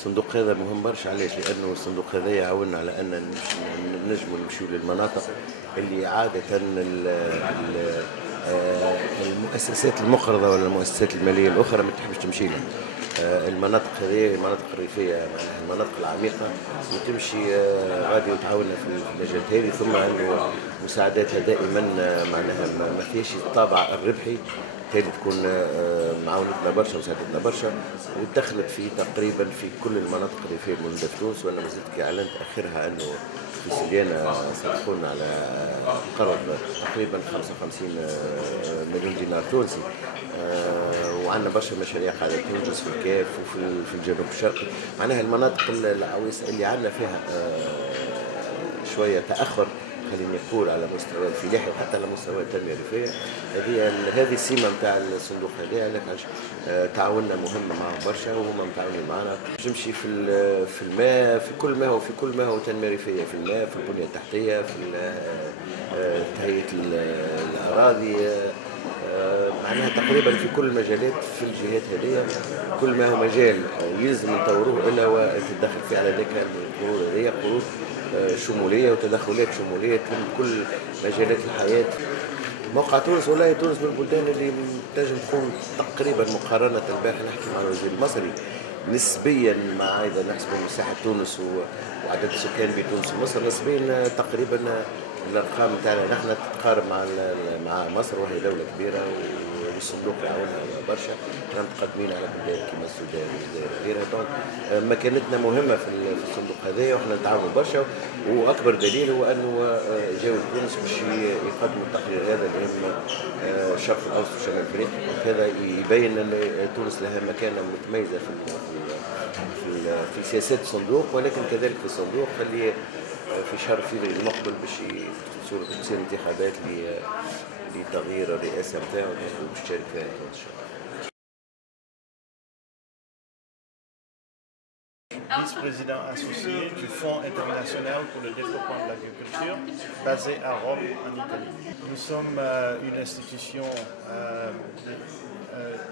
الصندوق هذا مهم برشا علاش؟ لأنه الصندوق هذا يعاوننا على أن نجموا نمشيو للمناطق اللي عادة المؤسسات المقرضة ولا المؤسسات المالية الأخرى ما تحبش تمشي لها. المناطق هذه المناطق الريفية معناها المناطق العميقة وتمشي غادي وتعاوننا في المجال هذه، ثم عنده مساعداتها دائما معناها ما فيهاش الطابع الربحي، بالتالي تكون معاونتنا برشا وساعدتنا برشا، ودخلت في تقريبا في كل المناطق الريفية الموجودة في تونس. وانا ما زلت كي اعلنت اخرها انه في سليانة سيكون على قرض تقريبا 55 مليون دينار تونسي. وعندنا برشا مشاريع قاعدة تنجز في الكاف وفي الجنوب الشرقي، معناها المناطق العويصة اللي عندنا فيها شوية تأخر خلينا نقول على مستوى الفلاحي وحتى على مستوى التنميه الريفيه. هذه السمه نتاع الصندوق هذا، علاش تعاوننا مهم معهم برشا وهما متعاونين معنا. نمشي في الماء، في كل ما هو تنميه ريفيه، في الماء، في البنيه التحتيه، في تهيئه الاراضي، معناها تقريبا في كل المجالات في الجهات هذه. كل ما هو مجال يلزم نطوروه الا وتتدخل فيه على ذلك القروض هذه، قروض شموليه وتدخلات شموليه في كل مجالات الحياه. موقع تونس والله تونس من البلدان اللي تنجم تكون تقريبا مقارنه البارح نحكي مع الوزير المصري نسبيا مع اذا نحسبوا مساحه تونس وعدد السكان بتونس ومصر نسبيا تقريبا الارقام نتاعنا نحن تتقارب مع مصر، وهي دوله كبيره والصندوق يعاونها برشا. احنا متقدمين على بلدان كما السودان وغيرها، دونك مكانتنا مهمه في الصندوق هذايا وحنا نتعاونوا برشا. واكبر دليل هو انه جاوا تونس باش يقدموا التقرير هذا اللي يهم الشرق الاوسط وشمال افريقيا. هذا يبين ان تونس لها مكانه متميزه في سياسات الصندوق، ولكن كذلك في الصندوق اللي في شهر فبراير المقبل باش تصير انتخابات لتغيير الرئاسه نتاعو باش تشارك فيها ان شاء الله. Vice-président associé du Fonds international pour le développement de l'agriculture, basé à Rome, en Italie. Nous sommes une institution,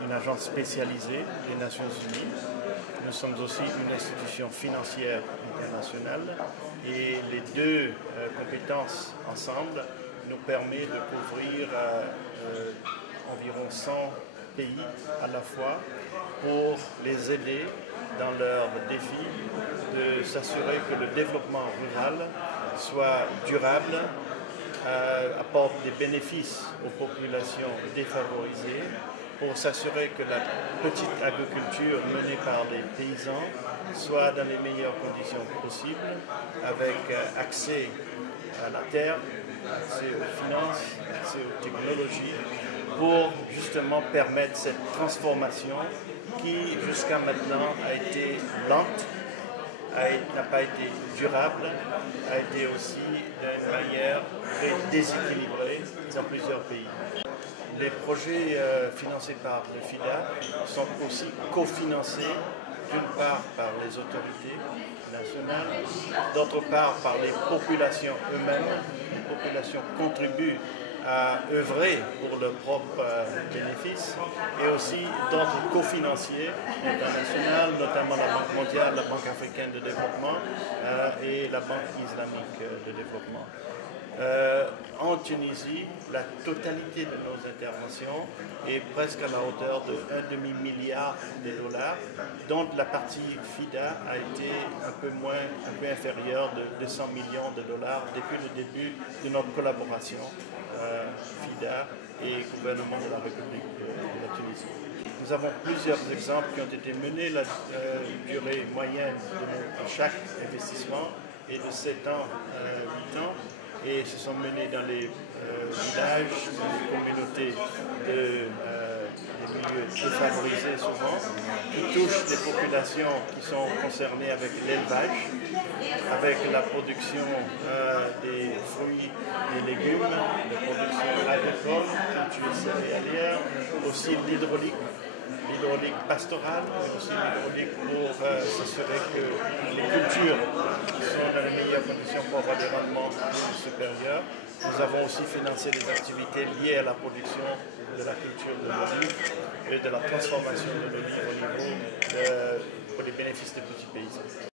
une agence spécialisée des Nations Unies. Nous sommes aussi une institution financière internationale et les deux compétences ensemble nous permettent de couvrir environ 100 pays à la fois pour les aider dans leur défi de s'assurer que le développement rural soit durable, apporte des bénéfices aux populations défavorisées, pour s'assurer que la petite agriculture menée par les paysans soit dans les meilleures conditions possibles, avec accès à la terre, accès aux finances, accès aux technologies, pour justement permettre cette transformation qui jusqu'à maintenant a été lente, n'a pas été durable, a été aussi d'une manière très déséquilibrée dans plusieurs pays. Les projets financés par le FIDA sont aussi cofinancés d'une part par les autorités nationales, d'autre part par les populations eux-mêmes. Les populations contribuent à œuvrer pour leurs propres bénéfices, et aussi d'autres cofinanciers internationaux, notamment la Banque mondiale, la Banque africaine de développement et la Banque islamique de développement. En Tunisie, la totalité de nos interventions est presque à la hauteur de 1,5 milliard de dollars, dont la partie FIDA a été un peu inférieure de 200 millions de dollars depuis le début de notre collaboration FIDA et gouvernement de la République de la Tunisie. Nous avons plusieurs exemples qui ont été menés. La durée moyenne de chaque investissement est de 7 ans, 8 ans, et se sont menés dans les villages, dans les communautés des milieux défavorisés souvent, qui touchent des populations qui sont concernées avec l'élevage, avec la production des fruits et légumes, la production agricole, culture céréalière, aussi l'hydraulique pastorale, mais aussi l'hydraulique pour s'assurer que les cultures sont dans les meilleures conditions pour avoir des rendements supérieurs. Nous avons aussi financé des activités liées à la production de la culture de l'olive et de la transformation de l'olive au niveau